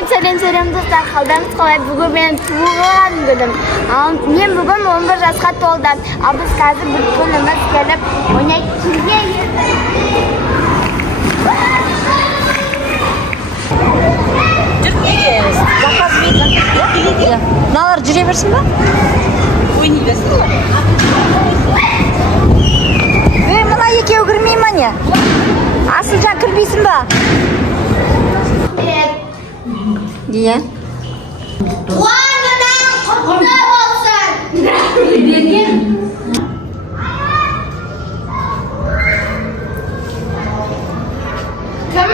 Сәлем достар, қалдамыз қалай. Бүгін мен туылған күнім. Мен бүгін 11 жасқа толдым. Ал біз қазір бір күніміз келіп ойнайды келге еді. Мыналар жүре берсін ба? Ойнай берсін ба? Мына екеуі кірмей ма не? Асылжан кірмейсің ба? Дия? Туғаныңа құтты болсын! Кім?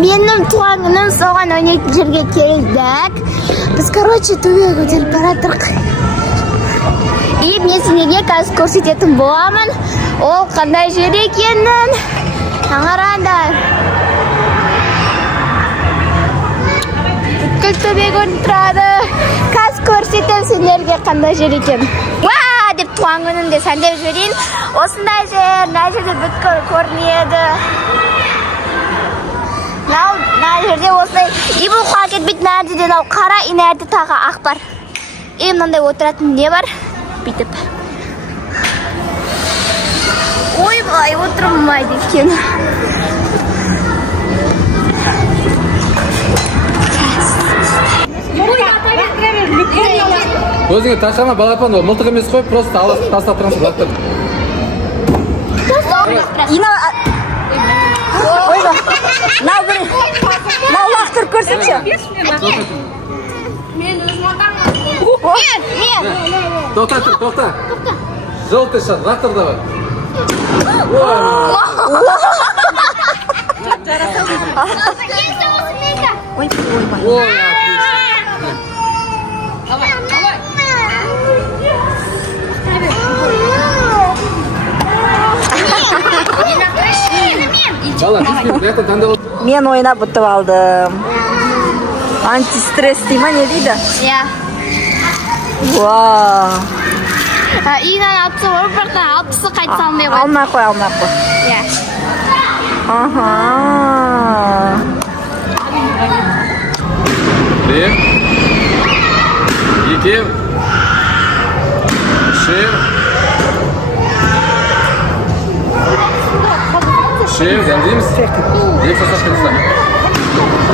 Менің туған күнім, соған ойнайтын жерге келдік. Біз, короче, төбеге көтеріліп бара жатырмық. И мен сендерге қазір көрсететін боламын. Ол қандай жер екенін. Қараңдар. Бүткіл төбе көрініп тұрады. Қазір көрсетем сендерге қандай жер екенін. Уа деп туған күнімде сәндеп жіберейін. Осындай жер, мына жерде бүткіл көрінеді. Мына жерде осылай. И бұл құға кетпейді, мына жерден ал қара, и мына жерде тағы ақ бар. И мынандай отыратын не бар? Бүйтіп. Ойбай, отырмайды екен. Өзіңе ташама балапан, ол мылтық емес қой, просто алып тастап тұрасың лақтыр. Ойбай, мынау лақтырып көрсетші. Мен өзім отаңын. Мен. Тоқта тұр, тоқта. Желтый шар, лақтыр давай. Ойбай. Ой, отлично. Давай, давай. Бала, бәртін таңдап отыр. Мен ойнап ұтып алдым. Антистресс дей ма, не дейді? Иә. Вау. Үйінен алпысы ұрып бірақтан алпысы қайты салмай қой. Алмай қой. Иә. Аха. Bir, iki, Шеев, дәлдей місің? Екі сасақ қылса.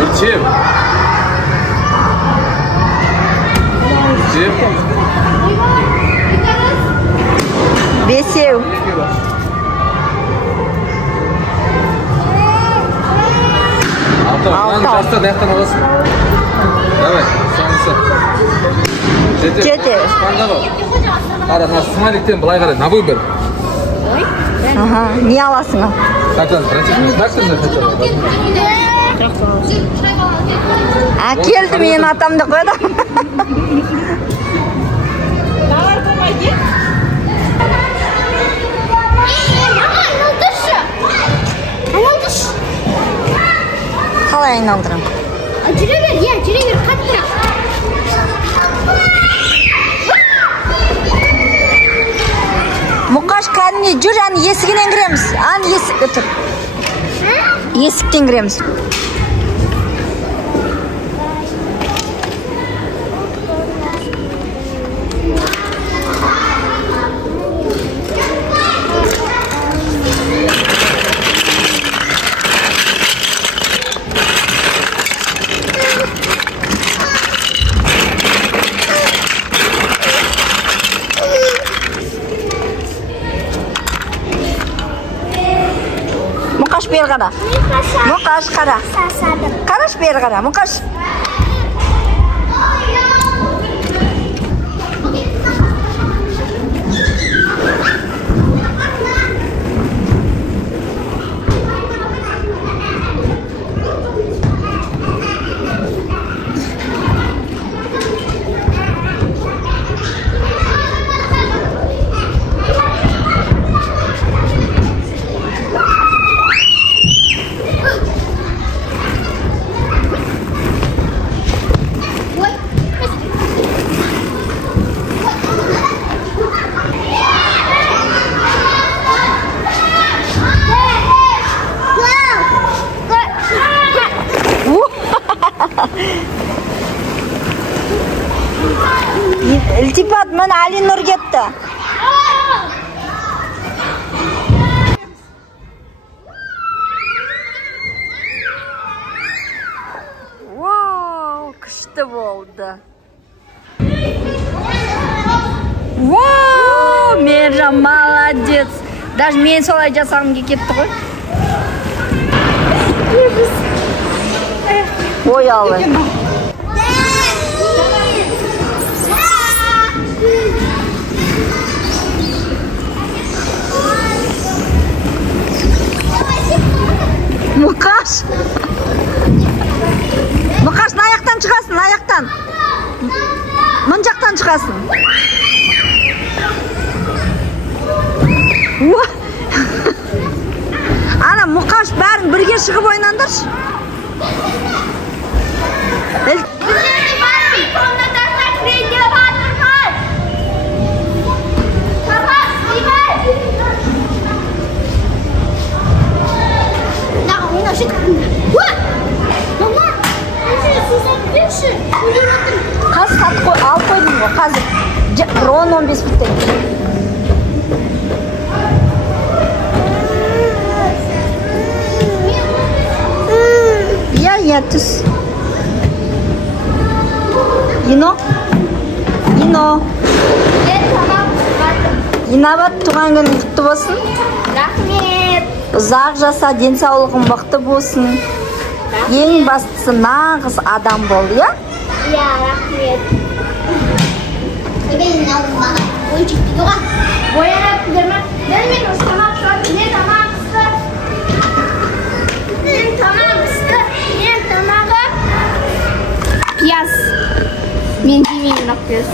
Үрчев. Бесеу. Алтау. Жаста дәқтен аласың. Давай, соңғысы. Жетеу. Қанда бол. Қара, смайликтен былай қарай, набой бір. Не аласың ал? Қайтан, тракторны қайтан. Әкелді мен атамды қойды. Қалай айналдырам? Жүре бер, қаттырақ. Мұқаш кәдімге жүр, есігінен кіреміз. Есік өтір. Есіктен кіреміз. Мұқаш бері қара. Мұқаш қара. Қараш бері қара. Мұқаш. İltifat, mana Ali Nur ketdi. Wow, kuchli bo'ldi. Wow, Merjan молодец. Даже men solay jasamga ketdi qo'y. Oy Allah. Muqash. Muqash, ayaqdan chiqasin, ayaqdan. Munjaqdan chiqasin. Ana Muqash barin birga chiqib o'ynandir. Qaz sotib qo'y, olib qo'ydim ku, hozir. 10-15 bitta. Ya tuz. Ino. Inobat tug'an kuning qutlu bo'lsin. Rahmet. Uzoq jasa, densalig'ing maqta bo'lsin. Eng bastisi nag'iz adam bo'l, ya? Ya, rahmet. Benim navma. Oyuncak diyor. Boyalar kıdırma. Ben ustamam şu an. Ne tamam kısa. Tamam kısa. Ne tamam. Piyaz. Men yemeyim bak piyaz.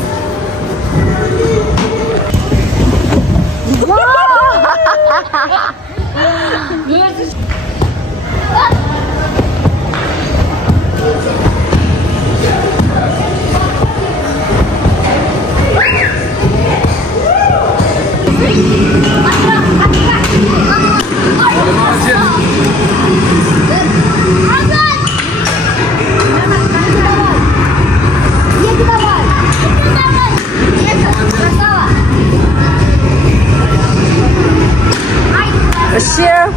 Share.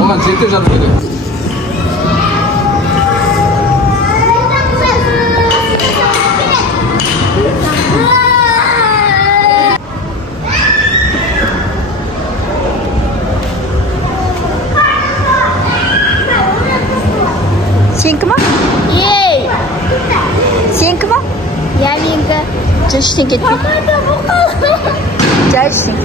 Oğlan жетті жатыр еді. Seninki mi? Ey. Seninki mi? Ya menga. Jashing ketdi. Jashing.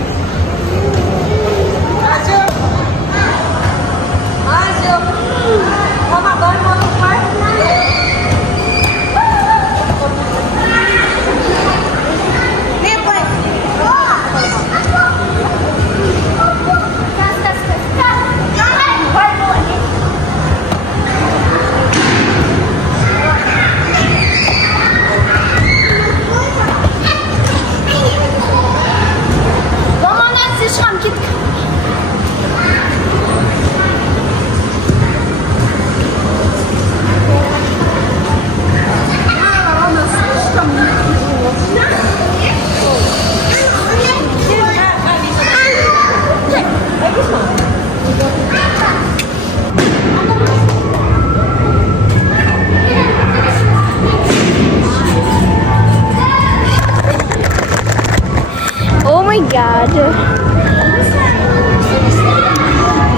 Oh my god.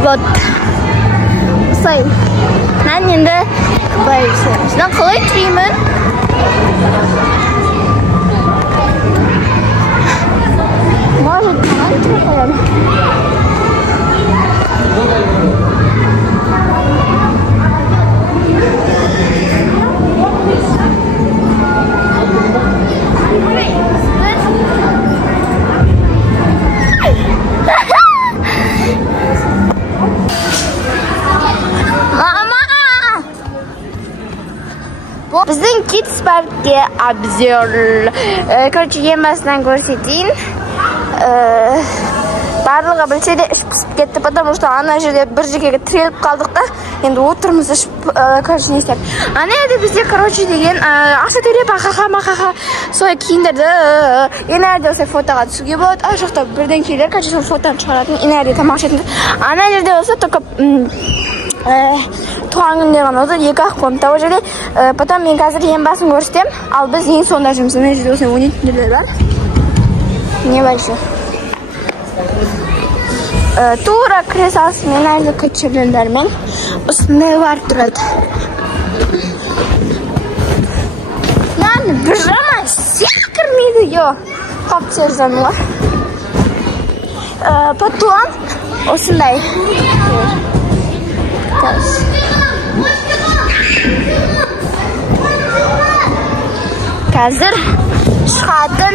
Вот. Say. Ben şimdi böyle şeyden kolay treatment. Может, давай. обзор. Короче, ең басынан көрсетейін. Барлығы білсе де ішіп пісіп кетті, потому что ана жерде бір жерге тіреліп қалдық та, енді отырмыз ішіп, короче, не істеп. Ана жерде бізде, короче, деген ақша төлеп, ақаха, солай киіндерді, енәрде осылай фотоға түсуге болады. Ар жақта бірден келер, короче, сол фотоны шығаратын, енәрде тамақ ішетін. Ана жерде болса, только туған күнде ғана отыр, 2 ақ комната ол жерде. Потом мен қазір ең басын көрсетем, ал біз ең соңында жүрміз. Ана жерде осылай ойнайтындер бар. Не бар еще? Тура кресасымен әлі көтерілермен осындай бар тұрады. Яғни бір жама секірмейді, қапсер жануар. Потом осындай. Қазір шығатын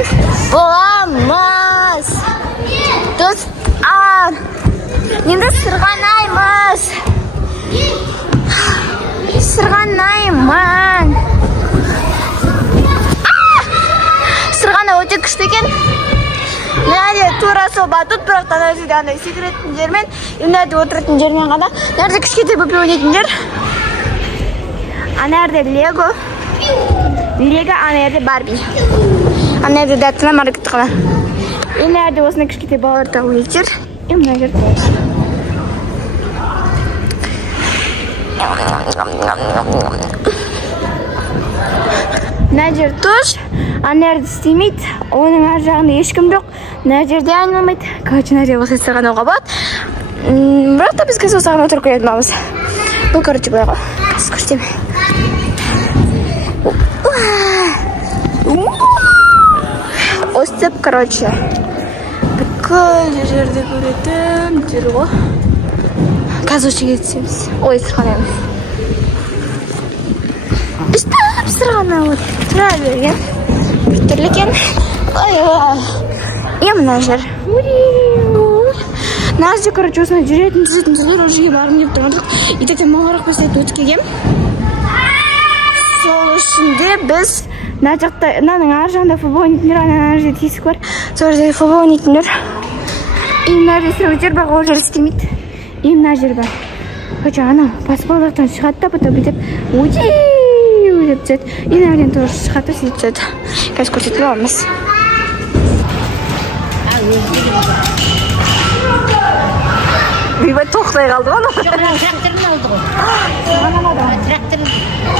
боламыз. Достар, енді сырғанаймыз. Сырғанаймын. Сырғана өте күшті екен. Нәде тура сол батут, бірақ ана жерде андай секіретін жермен, нәде отыратын жермен ғана. Нәде кішкентай болып ойнайтындар. Ана жерде Лего. Лего, ана жерде Барби. Ана жерде дәттіна маркетті ғана. Нәде осыны кішкентай балалар тауып етер. Мына жерде тоже. Мына жер тоже, ана жерде істемейді. Оның ар жағында ешкім жоқ. Мына жерде айналмайды. Короче, мына жерде осылай сырғанауға болады. Бірақ та біз қазір осыған отырып көретін боламыз. Бұл, короче, былай ғой. Қазір көрсетем. Өстіп, короче, бүкіл жерде көретін жер ғой. Қазір өшеге түсеміз. Ой, сырғанаймыз. Үстіп сырғанауы тұра берген. Бір түрлі екен. Мына жер. Мына жерде, короче, осыны жүретін сөздер өшеге барым деп тұрмадық. Итәтен мағарақ бәсет өтіп келгем. Сол үшінде біз мынаның ар жағында футбол ойнайтындар, ана жерде тесік бар. Сол жерде футбол ойнайтындар. Мына жерде сырғанайтындар, бірақ ол жер істемейді. Мына жер бар. Короче, ана баспалдақтан шығады да, потом бүйтіп деп түседі. Мына жерден тоже шығады, сөйтіп түседі. Қазір көрсетіп аламыз. Үйбай тоқтай қалды ана. Тракторын алды ғой.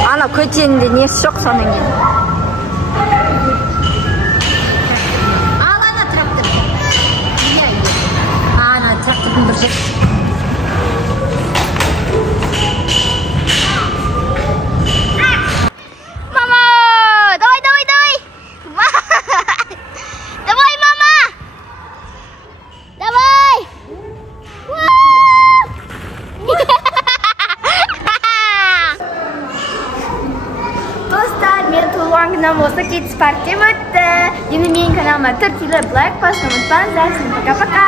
Ана көтенінде несі жоқ соның кейін. Ал ана трактор. Ана трактордың бір жек. Мама, давай. Давай, мама. Давай. Достар, мен туылған күнім осы кетіс паркте өтті. Енді менің каналыма түркилі лайк басын ұмытпаңыздар. Пока-пока.